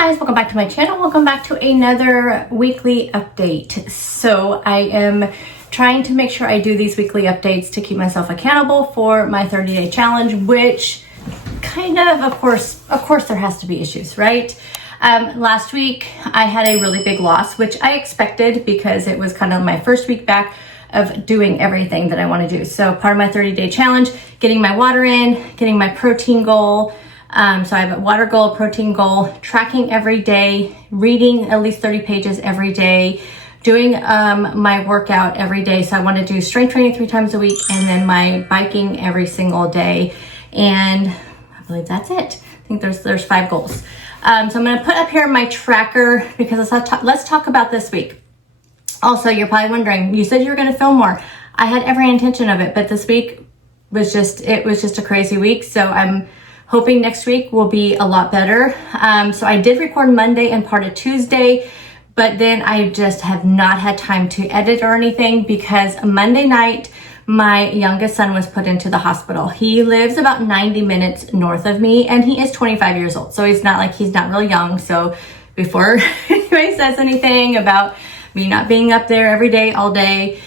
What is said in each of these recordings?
guys, welcome back to my channel. Welcome back to another weekly update. So I am trying to make sure I do these weekly updates to keep myself accountable for my 30-day challenge, which kind of course there has to be issues, right? Last week I had a really big loss, which I expected because it was kind of my first week back of doing everything that I want to do. So part of my 30-day challenge, getting my water in, getting my protein goal. So I have a water goal, protein goal, tracking every day, reading at least 30 pages every day, doing my workout every day. So I want to do strength training 3 times a week and then my biking every single day. And I believe that's it. I think there's 5 goals. So I'm going to put up here my tracker because let's talk about this week. Also, you're probably wondering, you said you were going to film more. I had every intention of it, but this week was just a crazy week. So I'm hoping next week will be a lot better. So I did record Monday and part of Tuesday, but then I just have not had time to edit or anything because Monday night, my youngest son was put into the hospital. He lives about 90 minutes north of me and he is 25 years old. So he's not really young. So before anybody says anything about me not being up there every day, all day,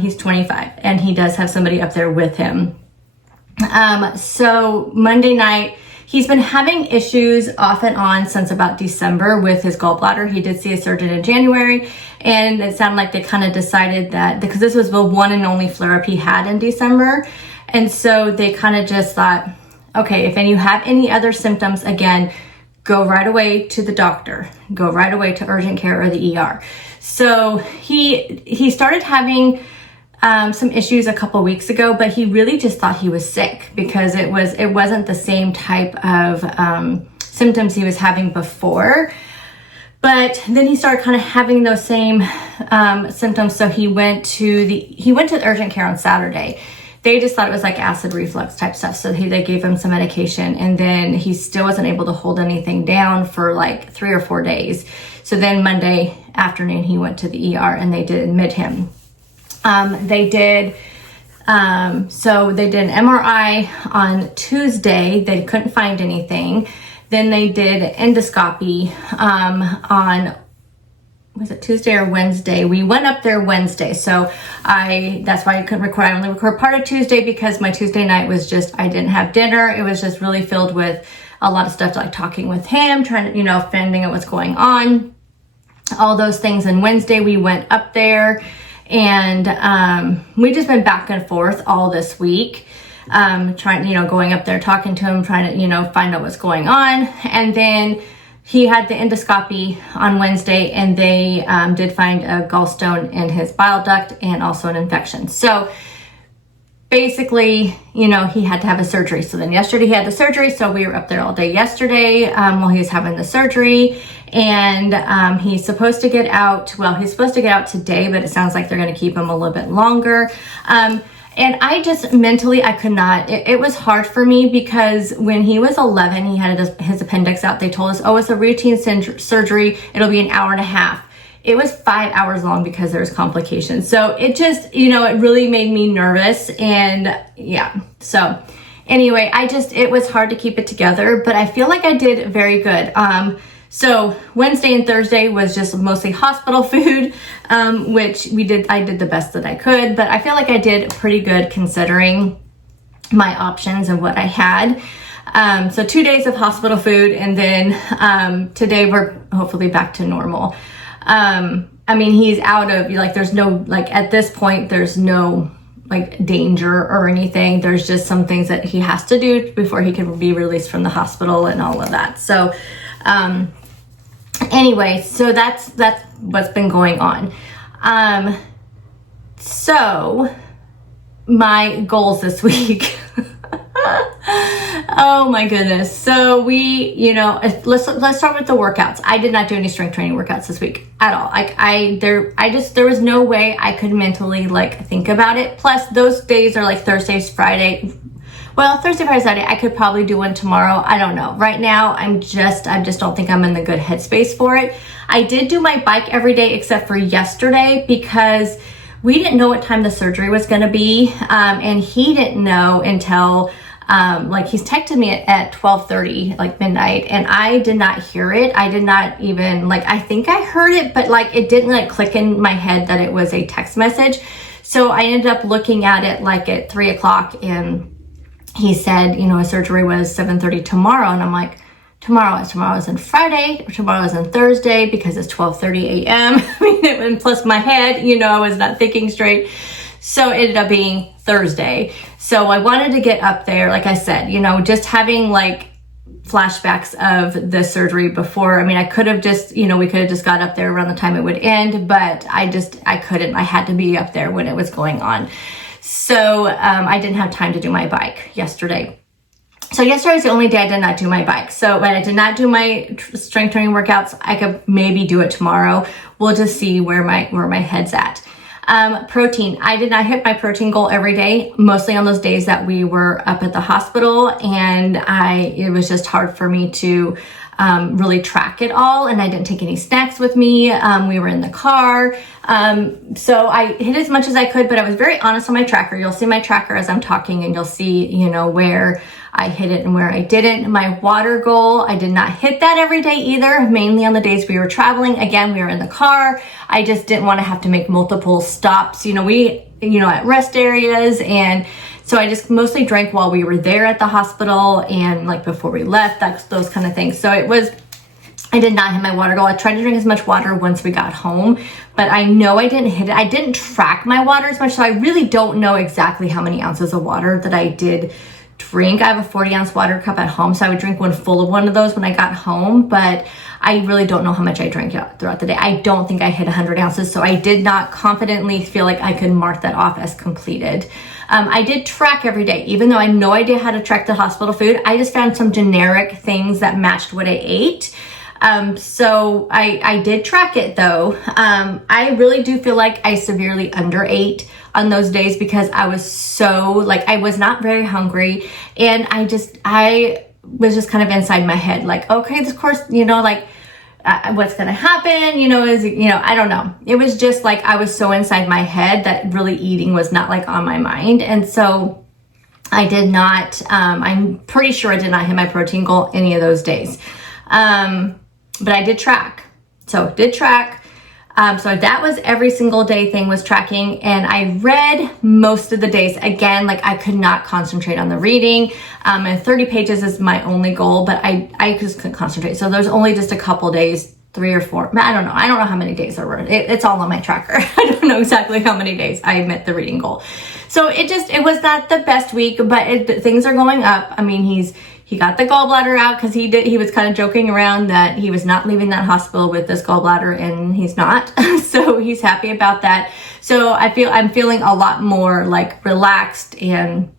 he's 25 and he does have somebody up there with him. So Monday night, he's been having issues off and on since about December with his gallbladder. He did see a surgeon in January and it sounded like they kind of decided that because this was the one and only flare-up he had in December. And so they kind of just thought, okay, if you have any other symptoms, again, go right away to the doctor, go right away to urgent care or the ER. So he started having some issues a couple weeks ago, but he really just thought he was sick because it wasn't the same type of symptoms he was having before. But then he started kind of having those same symptoms. So he went to the urgent care on Saturday. They just thought it was like acid reflux type stuff. So they gave him some medication and then he still wasn't able to hold anything down for like 3 or 4 days. So then Monday afternoon, he went to the ER and they did admit him. They did an MRI on Tuesday. They couldn't find anything. Then they did endoscopy on, was it Tuesday or Wednesday? We went up there Wednesday. So that's why I couldn't record. I only record part of Tuesday because my Tuesday night was I didn't have dinner. It was just really filled with a lot of stuff, like talking with him, trying to, finding out what's going on, all those things. And Wednesday we went up there. And we just been back and forth all this week, trying, going up there, talking to him, trying to, find out what's going on. And then he had the endoscopy on Wednesday and they did find a gallstone in his bile duct and also an infection. So basically, he had to have a surgery. So then yesterday he had the surgery. So we were up there all day yesterday while he was having the surgery. And he's supposed to get out today, but it sounds like they're going to keep him a little bit longer. And I just mentally, I could not, it was hard for me because when he was 11, he had his appendix out. They told us, oh, it's a routine surgery. It'll be an hour and a half. It was 5 hours long because there was complications. So it just, it really made me nervous. And yeah, so anyway, it was hard to keep it together, but I feel like I did very good. So Wednesday and Thursday was just mostly hospital food, which I did the best that I could, but I feel like I did pretty good considering my options and what I had. So 2 days of hospital food and then today we're hopefully back to normal. He's out of, there's no, at this point, there's no, danger or anything. There's just some things that he has to do before he can be released from the hospital and all of that. So, anyway, so that's what's been going on. So my goals this week. Oh my goodness. So let's start with the workouts. I did not do any strength training workouts this week at all. There was no way I could mentally think about it. Plus those days are Thursdays, Friday. Well, Thursday, Friday, Saturday, I could probably do one tomorrow. I don't know. Right now, I just don't think I'm in the good headspace for it. I did do my bike every day except for yesterday because we didn't know what time the surgery was going to be. And he didn't know until Like he's texted me at 12:30, like midnight, and I did not hear it. I did not even, like, I think I heard it, but like it didn't like click in my head that it was a text message. So I ended up looking at it like at 3 o'clock, and he said, you know, his surgery was 7:30 tomorrow. And I'm like, tomorrow isn't Friday, tomorrow isn't Thursday, because it's 12:30 a.m. I mean, and plus my head, you know, I was not thinking straight. So it ended up being Thursday. So I wanted to get up there, like I said, you know, just having like flashbacks of the surgery before. I mean, I could have just, you know, we could have just got up there around the time it would end, but I couldn't. I had to be up there when it was going on. So I didn't have time to do my bike yesterday. So yesterday was the only day I did not do my bike. So when I did not do my strength training workouts, I could maybe do it tomorrow. We'll just see where my head's at. Protein. I did not hit my protein goal every day, mostly on those days that we were up at the hospital, and it was just hard for me to really track it all, and I didn't take any snacks with me. We were in the car. So I hit as much as I could, but I was very honest on my tracker. You'll see my tracker as I'm talking, and you'll see, you know, where I hit it and where I didn't. My water goal, I did not hit that every day either, mainly on the days we were traveling. Again, we were in the car. I just didn't want to have to make multiple stops, you know, at rest areas. And so I just mostly drank while we were there at the hospital and like before we left, those kind of things. So I did not hit my water goal. I tried to drink as much water once we got home, but I know I didn't hit it. I didn't track my water as much, so I really don't know exactly how many ounces of water that I did drink. I have a 40-ounce water cup at home, so I would drink one full of one of those when I got home, but I really don't know how much I drank throughout the day. I don't think I hit 100 ounces, so I did not confidently feel like I could mark that off as completed. I did track every day, even though I had no idea how to track the hospital food. I just found some generic things that matched what I ate. So I did track it though. I really do feel like I severely underate on those days because I was so, like, I was not very hungry, and I was just kind of inside my head, like, okay, this course, you know, like, what's going to happen, you know, I don't know. It was just like, I was so inside my head that really eating was not like on my mind. And so I did not, I'm pretty sure I did not hit my protein goal any of those days. But I did track. So that was every single day thing was tracking, and I read most of the days. Again, like, I could not concentrate on the reading. And 30 pages is my only goal, but I just couldn't concentrate. So there's only just a couple days, 3 or 4. I don't know how many days there were. It's all on my tracker. I don't know exactly how many days I met the reading goal. So it was not the best week, but things are going up. I mean, he got the gallbladder out because he was kind of joking around that he was not leaving that hospital with this gallbladder, and he's not. So he's happy about that. So I'm feeling a lot more like relaxed, and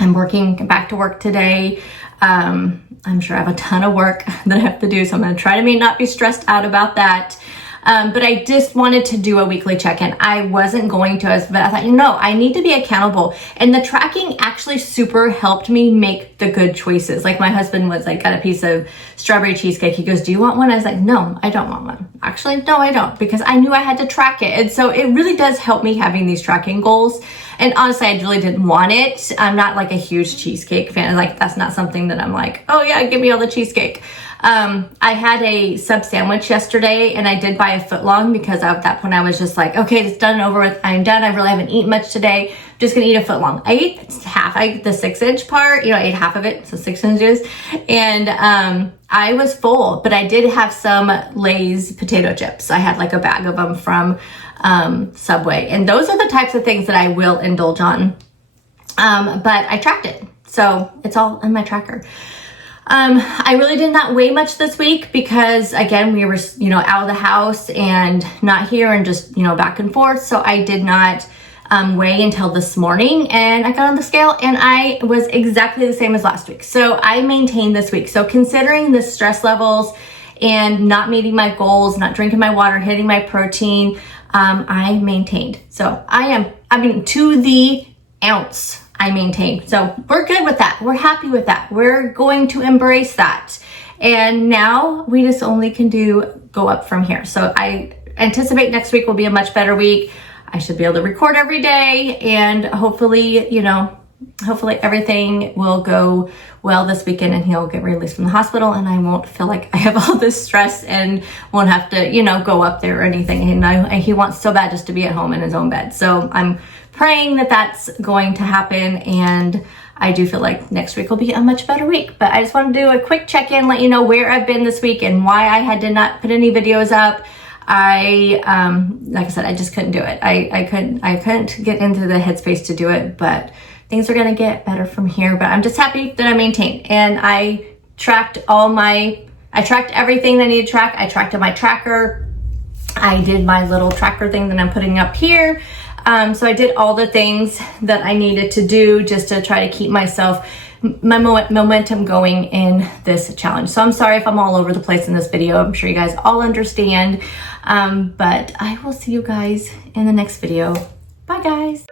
I'm working back to work today. I'm sure I have a ton of work that I have to do, so I'm going to try to not be stressed out about that. But I just wanted to do a weekly check-in. I wasn't going to, but I thought, I need to be accountable. And the tracking actually super helped me make the good choices. Like, my husband was like, got a piece of strawberry cheesecake. He goes, do you want one? I was like, no, I don't want one. Actually, no, I don't, because I knew I had to track it. And so it really does help me having these tracking goals. And honestly, I really didn't want it. I'm not like a huge cheesecake fan. Like, that's not something that I'm like, oh yeah, give me all the cheesecake. I had a sub sandwich yesterday, and I did buy a foot long because at that point I was just like, okay, it's done and over with. I'm done. I really haven't eaten much today. I'm just gonna eat a foot long. I ate half. I ate the 6-inch part. I ate half of it, so 6 inches, and I was full. But I did have some Lay's potato chips. I had like a bag of them from Subway, and those are the types of things that I will indulge on. But I tracked it, so it's all in my tracker. I really did not weigh much this week because, again, we were, out of the house and not here and just, back and forth. So I did not weigh until this morning, and I got on the scale and I was exactly the same as last week. So I maintained this week. So considering the stress levels and not meeting my goals, not drinking my water, hitting my protein, I maintained. So to the ounce, I maintain. So we're good with that. We're happy with that. We're going to embrace that. And now we just only can go up from here. So I anticipate next week will be a much better week. I should be able to record every day, and hopefully, hopefully everything will go well this weekend and he'll get released from the hospital and I won't feel like I have all this stress and won't have to, you know, go up there or anything. And he wants so bad just to be at home in his own bed. So I'm praying that that's going to happen, and I do feel like next week will be a much better week. But I just want to do a quick check-in, let you know where I've been this week and why I did not put any videos up. Like I said, I just couldn't do it. I couldn't get into the headspace to do it, but things are gonna get better from here. But I'm just happy that I maintained, and I tracked everything that I needed to track. I tracked my tracker. I did my little tracker thing that I'm putting up here. So I did all the things that I needed to do just to try to keep my momentum going in this challenge. So I'm sorry if I'm all over the place in this video. I'm sure you guys all understand. But I will see you guys in the next video. Bye guys.